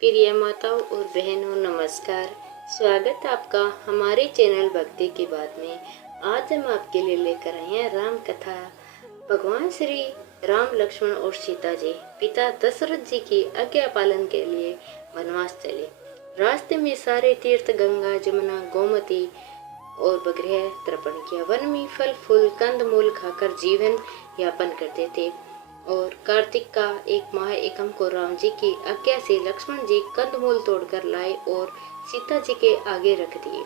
प्रिय माताओं और बहनों नमस्कार। स्वागत है आपका हमारे चैनल भक्ति की बात में। आज हम आपके लिए लेकर आए हैं राम कथा। भगवान श्री राम लक्ष्मण और सीता जी पिता दशरथ जी की आज्ञा पालन के लिए वनवास चले। रास्ते में सारे तीर्थ गंगा जमुना गोमती और बगैर तर्पण किया। वन में फल फूल कंद मूल खाकर जीवन यापन करते थे। और कार्तिक का एक माह एकम को राम जी की आज्ञा से लक्ष्मण जी कंदमूल तोड़कर लाए और सीता जी के आगे रख दिए।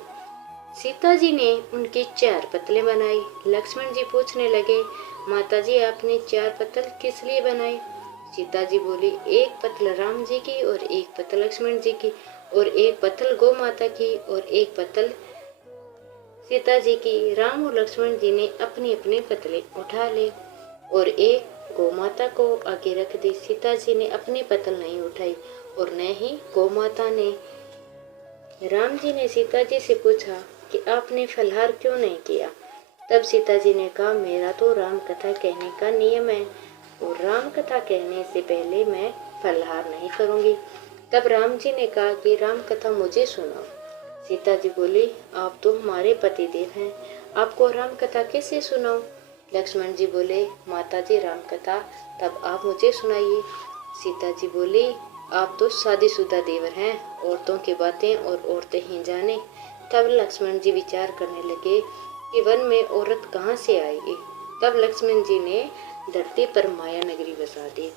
सीता जी ने उनकी 4 पतले बनाई। लक्ष्मण जी पूछने लगे, माता जी आपने 4 पतल किस लिए बनाई? सीता जी बोली, एक पतल राम जी की और एक पतल लक्ष्मण जी की और एक पतल गौ माता की और एक पतल सीता जी की। राम और लक्ष्मण जी ने अपने अपने पतले उठा ले और एक गौ माता को आगे रख दी। सीता जी ने अपनी पतल नहीं उठाई और न ही गौ माता ने। राम जी ने सीता जी से पूछा कि आपने फलहार क्यों नहीं किया? तब सीता जी ने कहा, मेरा तो राम कथा कहने का नियम है और राम कथा कहने से पहले मैं फलहार नहीं करूंगी। तब राम जी ने कहा कि राम कथा मुझे सुनाओ। सीता जी बोली, आप तो हमारे पति देव हैं, आपको राम कथा कैसे सुनाऊं? लक्ष्मण जी बोले, माता जी राम कथा तब आप मुझे सुनाइए। सीता जी बोली, आप तो शादीशुदा देवर हैं, औरतों की बातें और औरतें ही जाने। तब लक्ष्मण जी विचार करने लगे कि वन में औरत कहाँ से आएगी। तब लक्ष्मण जी ने धरती पर माया नगरी बसा दी।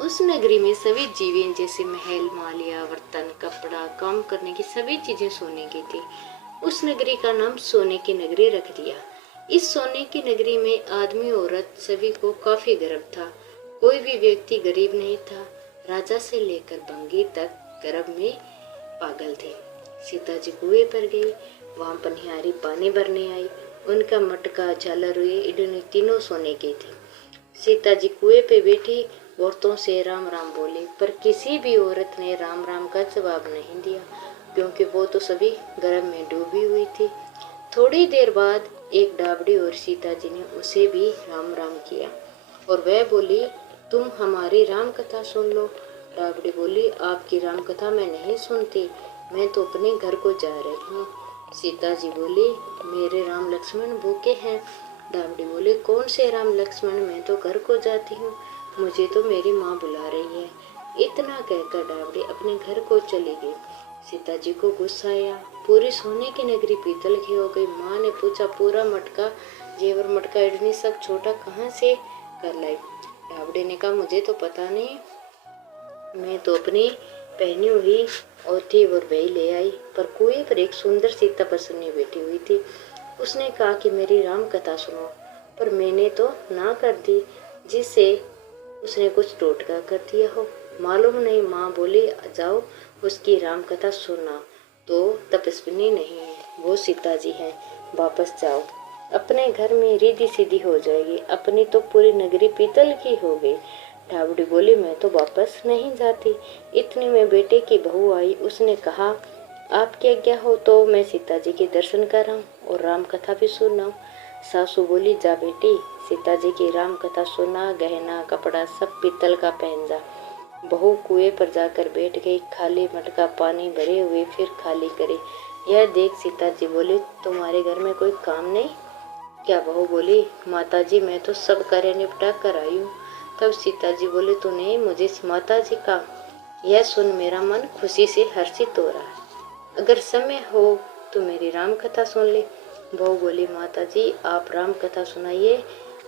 उस नगरी में सभी जीवें जैसे महल मालिया बर्तन कपड़ा काम करने की सभी चीजें सोने की थी। उस नगरी का नाम सोने की नगरी रख दिया। इस सोने की नगरी में आदमी औरत सभी को काफी गर्व था। कोई भी व्यक्ति गरीब नहीं था। राजा से लेकर बंगी तक गर्भ में पागल थे। सीता जी कुएं पर गई। वहां पनिहारी पानी भरने आई। उनका मटका झालर इडली तीनों सोने के थे। सीता जी कुएं पे बैठी औरतों से राम राम बोली, पर किसी भी औरत ने राम राम का जवाब नहीं दिया, क्योंकि वो तो सभी गर्भ में डूबी हुई थी। थोड़ी देर बाद एक डाबड़ी और सीता जी ने उसे भी राम राम किया और वह बोली, तुम हमारी राम कथा सुन लो। डाबड़ी बोली, आपकी राम कथा मैं नहीं सुनती, मैं तो अपने घर को जा रही हूँ। सीता जी बोली, मेरे राम लक्ष्मण भूखे हैं। डाबड़ी बोली, कौन से राम लक्ष्मण, मैं तो घर को जाती हूँ, मुझे तो मेरी माँ बुला रही है। इतना कहकर डाबड़ी अपने घर को चली गई। सीता जी को गुस्सा आया। पूरी सोने की नगरी पीतल की हो गई। माँ ने पूछा, पूरा मटका जेवर मटका इडली सब छोटा कहाँ से कर लाई? डाबड़ी ने कहा, मुझे तो पता नहीं, मैं तो अपनी पहनी हुई औठी और वही ले आई। पर कुएं पर एक सुंदर सी तपस्विनी बैठी हुई थी। उसने कहा कि मेरी राम कथा सुनो, पर मैंने तो ना कर दी, जिससे उसने कुछ टोटका कर दिया हो, मालूम नहीं। माँ बोली, जाओ उसकी राम कथा सुनना। तो तपस्विनी नहीं है, वो सीता जी हैं, वापस जाओ, अपने घर में रिद्धि सीधी हो जाएगी। अपनी तो पूरी नगरी पीतल की हो गई। ठाकुर बोली, मैं तो वापस नहीं जाती। इतने में बेटे की बहू आई। उसने कहा, आपकी आज्ञा हो तो मैं सीता जी के दर्शन कराऊं और राम कथा भी सुनाऊं। सासू बोली, जा बेटी, सीता जी की राम कथा सुना, गहना कपड़ा सब पीतल का पहन जा। बहू कुएं पर जाकर बैठ गई। खाली मटका पानी भरे हुए फिर खाली करे। यह देख सीता जी बोली, तुम्हारे घर में कोई काम नहीं क्या? बहू बोली, माता जी मैं तो सब कार्य निपटा कर आई हूँ। तब सीता जी बोले, तूने मुझे माता जी का यह सुन मेरा मन खुशी से हर्षित हो रहा है। अगर समय हो तो मेरी राम कथा सुन ले। बहू बोली, माता जी आप राम कथा सुनाइए,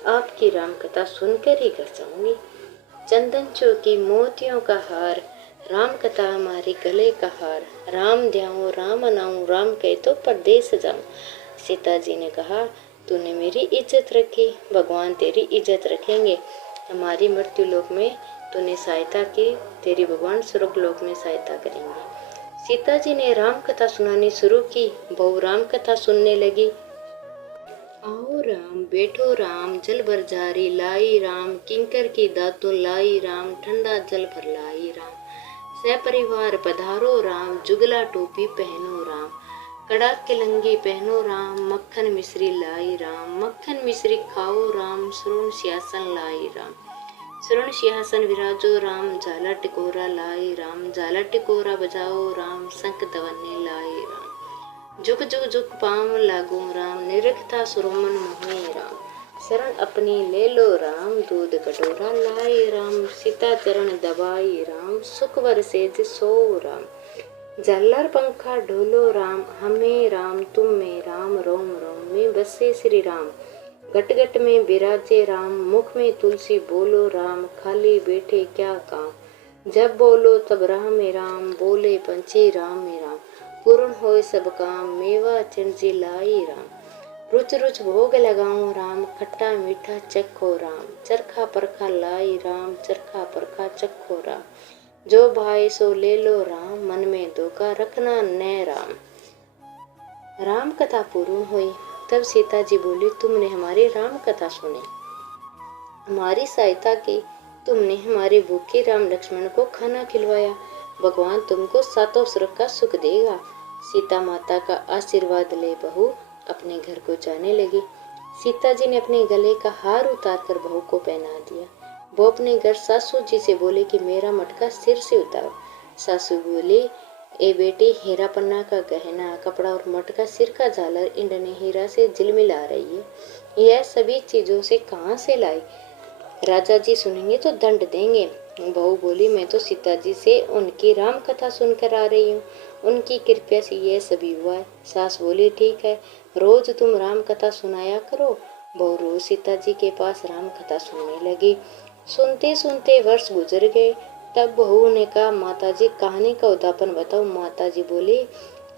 आपकी राम कथा सुनकर ही घर जाऊंगी। चंदन चौकी मोतियों का हार, राम कथा हमारे गले का हार। राम ध्याऊं राम मनाऊं, राम कहे तो परदेस जाऊं। सीता जी ने कहा, तूने मेरी इज्जत रखी, भगवान तेरी इज्जत रखेंगे। हमारी मृत्यु लोक में तूने सहायता की, तेरी भगवान स्वर्ग लोक में सहायता करेंगे। सीता जी ने राम कथा सुनानी शुरू की। बहू राम कथा सुनने लगी। आओ राम बैठो राम, जल भर जारी लाई राम, किंकर की दातों लाई राम, ठंडा जल भर लाई राम। सपरिवार पधारो राम, जुगला टोपी पहनो राम, कड़ाक के लंगी पहनो राम, मक्खन मिश्री लाई राम, मक्खन मिश्री खाओ राम, श्रोण सियासन लाई राम। स्वर्ण सिंहासन विराजो राम, झाला टिकोरा लाए राम, झाला टिकोरा बजाओ राम, शंख दवन्ने लाए राम। जुग जुग जुग पाम लागो राम, निरखता सुरमन मोहे राम। शरण अपनी ले लो राम, दूध कटोरा लाए राम, सीता चरण दबाई राम, सुख वर सेज सो राम। झालर पंखा ढोलो राम, हमें राम तुम में राम, रोम रोम में बसे श्री राम। घट घट में विराजे राम, मुख में तुलसी बोलो राम, खाली बैठे क्या काम। जब बोलो तब राम में राम, बोले पंछी राम में राम। पूर्ण होए सब काम, मेवा चिरजी लाई राम। रुच रुच भोग लगाओ राम, खट्टा मीठा चखो राम। चरखा परखा लाई राम, चरखा परखा चखो राम। जो भाई सो ले लो राम, मन में धोखा रखना न राम। राम कथा पूर्ण हुई। तब सीता जी बोली, तुमने हमारी राम कथा सुनी, हमारी सहायता की, तुमने हमारे भूखे राम लक्ष्मण को खाना खिलवाया, भगवान तुमको सातों स्वर्ग का सुख देगा। सीता माता का आशीर्वाद ले बहू अपने घर को जाने लगी। सीता जी ने अपने गले का हार उतार कर बहू को पहना दिया। वो अपने घर सासू जी से बोले कि मेरा मटका सिर से उतारो। सासू बोली, ए बेटी, हीरा पन्ना का गहना, कपड़ा और मटका, सिर का झालर, इंडने हीरा से झिलमिला रही है, यह सभी चीजों से कहाँ से लाई? राजा जी सुनेंगे तो दंड देंगे। बहू बोली, मैं तो सीता जी से उनकी राम कथा सुनकर आ रही हूँ, उनकी कृपा से यह सभी हुआ है। सास बोली, ठीक है, रोज तुम राम कथा सुनाया करो। बहू रोज सीता जी के पास राम कथा सुनने लगी। सुनते सुनते वर्ष गुजर गए। तब बहू ने कहा, माता जी कहानी का उदापन बताओ। माता जी बोली,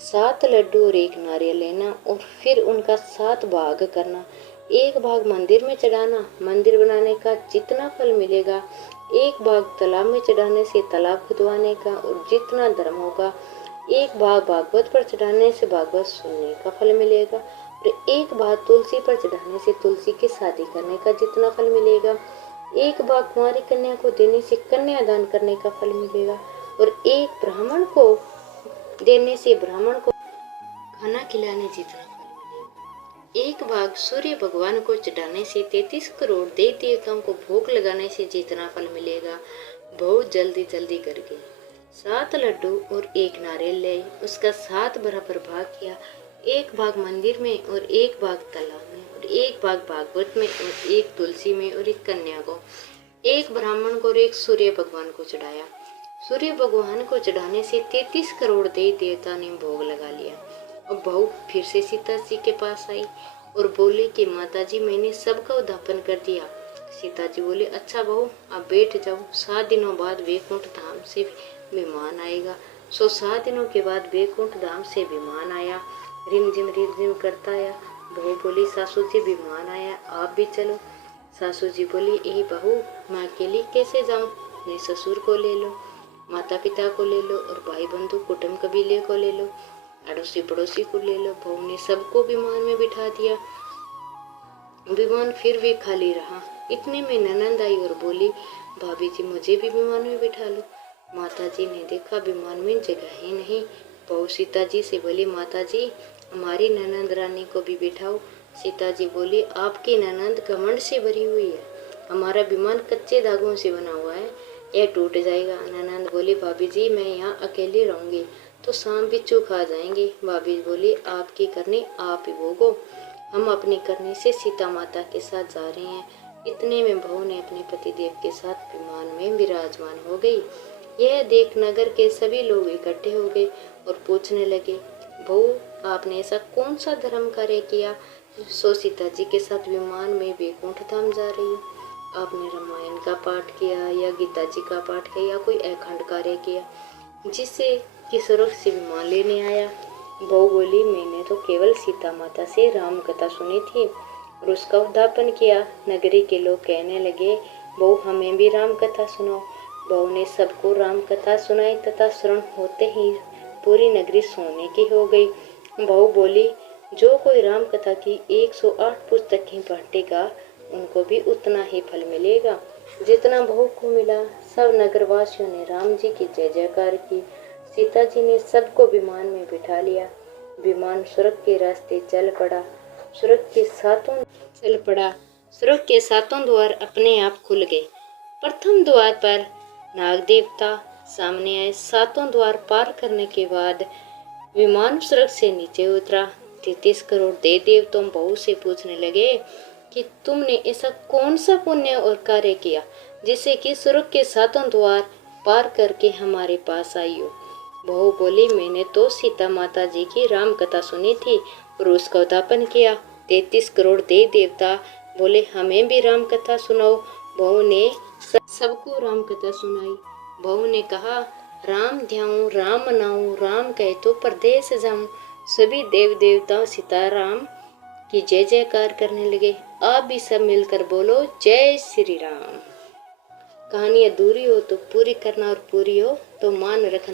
7 लड्डू और 1 नारियल लेना और फिर उनका 7 भाग करना। 1 भाग मंदिर में चढ़ाना, मंदिर बनाने का जितना फल मिलेगा। 1 भाग तालाब में चढ़ाने से तालाब खुदवाने का और जितना धर्म होगा। 1 भाग भागवत पर चढ़ाने से भागवत सुनने का फल मिलेगा और 1 भाग तुलसी पर चढ़ाने से तुलसी की शादी करने का जितना फल मिलेगा। 1 भाग कुंवारी कन्या को देने से कन्यादान करने का फल मिलेगा और 1 ब्राह्मण को देने से ब्राह्मण को खाना खिलाने जितना फल मिलेगा। 1 भाग सूर्य भगवान को चढ़ाने से 33 करोड़ देव देवताओं को भोग लगाने से जितना फल मिलेगा। बहुत जल्दी जल्दी करके 7 लड्डू और 1 नारियल ले, उसका 7 बराबर भाग किया। 1 भाग मंदिर में और 1 भाग तालाब में और 1 भाग भागवत में और 1 तुलसी में और 1 कन्या को, 1 ब्राह्मण को और 1 सूर्य भगवान को चढ़ाया। सूर्य भगवान को चढ़ाने से 33 करोड़ देव देवता ने भोग लगा लिया। और बहू फिर से सीता जी के पास आई और बोली कि माता जी, मैंने सबका उद्यापन कर दिया। सीता जी बोली, अच्छा बहू, अब बैठ जाओ, 7 दिनों बाद वैकुंठ धाम से विमान आएगा। 7 दिनों के बाद वैकुंठ धाम से विमान आया, रिमझिम करता आया। बहू बोली, सासू जी विमान आया, आप भी चलो। सासू जी बोली, ए बहू, मैं अकेली कैसे जाऊं? अपने ससुर को ले लो, माता पिता को ले लो और भाई बंधु कुटुंब कबीले को ले लो, अड़ोसी पड़ोसी को ले लो। बहू ने सबको विमान में बिठा दिया। विमान फिर भी खाली रहा। इतने में ननंद आई और बोली, भाभी जी, मुझे भी विमान में बिठा लो। माता जी ने देखा विमान में जगह ही नहीं। बहू सीता जी से बोली, माता जी, हमारी ननंद रानी को भी बिठाओ। सीता जी बोली, आपकी ननंद घमंड से भरी हुई है, हमारा विमान कच्चे धागों से बना हुआ है, यह टूट जाएगा। ननंद बोली, भाभी जी, मैं यहाँ अकेली रहूंगी तो सांप बिच्छू खा जाएंगे। भाभी बोली, आपकी करनी आप ही भोगो, हम अपनी करनी से सीता माता के साथ जा रहे हैं। इतने में बहू ने अपने पतिदेव के साथ विमान में विराजमान हो गई। यह देख नगर के सभी लोग इकट्ठे हो गए और पूछने लगे, बहू, आपने ऐसा कौन सा धर्म कार्य किया सो सीता जी के साथ विमान में वैकुंठ धाम जा रही हो? आपने रामायण का पाठ किया या गीता जी का पाठ किया या कोई अखंड कार्य किया जिससे कि स्वर्ग से विमान लेने आया? बहू बोली, मैंने तो केवल सीता माता से राम कथा सुनी थी और उसका उद्यापन किया। नगरी के लोग कहने लगे, बहू, हमें भी राम कथा सुनाओ। बहू ने सबको राम कथा सुनाई तथा श्रवण होते ही पूरी नगरी सोने की हो गई। बहू बोली, जो कोई राम कथा की 108 पुस्तकें पढ़ेगा उनको भी उतना ही फल मिलेगा जितना बहू को मिला। सब नगरवासियों ने राम जी की जय जयकार की। सीता जी ने सबको विमान में बिठा लिया। विमान स्वर्ग के रास्ते चल पड़ा। स्वर्ग के सातों द्वार अपने आप खुल गए। प्रथम द्वार पर नाग देवता सामने आए। सातों द्वार पार करने के बाद विमान स्वर्ग से नीचे उतरा। 33 करोड़ देव देवताओं बहू से पूछने लगे कि तुमने ऐसा कौन सा पुण्य और कार्य किया जिससे कि स्वर्ग के सातों द्वार पार करके हमारे पास आई हो। बहू बोली, मैंने तो सीता माता जी की राम कथा सुनी थी और उसका उद्यापन किया। 33 करोड़ देव देवता बोले, हमें भी राम कथा सुनाओ। बहू ने सबको राम कथा सुनाई। बहू ने कहा, राम ध्याऊं राम मनाऊं, राम कहे तो परदेस जाऊं। सभी देव देवताओं सीताराम की जय जयकार करने लगे। आप भी सब मिलकर बोलो, जय श्री राम। कहानी अधूरी हो तो पूरी करना और पूरी हो तो मान रखना।